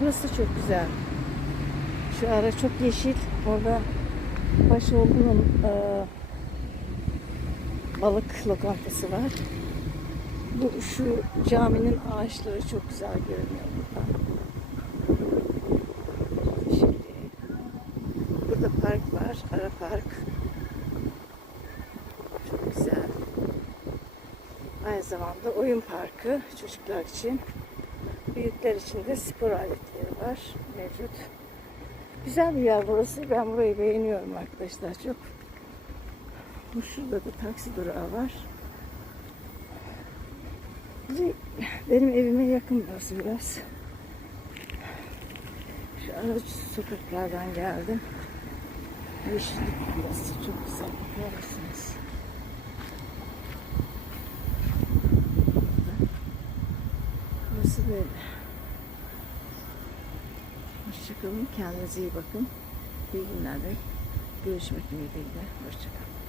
Burası çok güzel. Şu ara çok yeşil. Orada Başoğlu'nun e, balık lokantası var. Bu şu caminin ağaçları çok güzel görünüyor burada. Şimdi burada park var. Ara park. Çok güzel. Aynı zamanda oyun parkı çocuklar için. Büyükler için de spor aletleri var mevcut. Güzel bir yer burası. Ben burayı beğeniyorum arkadaşlar çok. Bu şurada da taksi durağı var. Benim evime yakın burası biraz. Şu ara sokaklardan geldim. Yeşillik burası çok güzel. Bakar mısınız? Burası böyle. Hoşçakalın. Kendinize iyi bakın. İyi günlerde görüşmek ümidiyle. Hoşçakalın.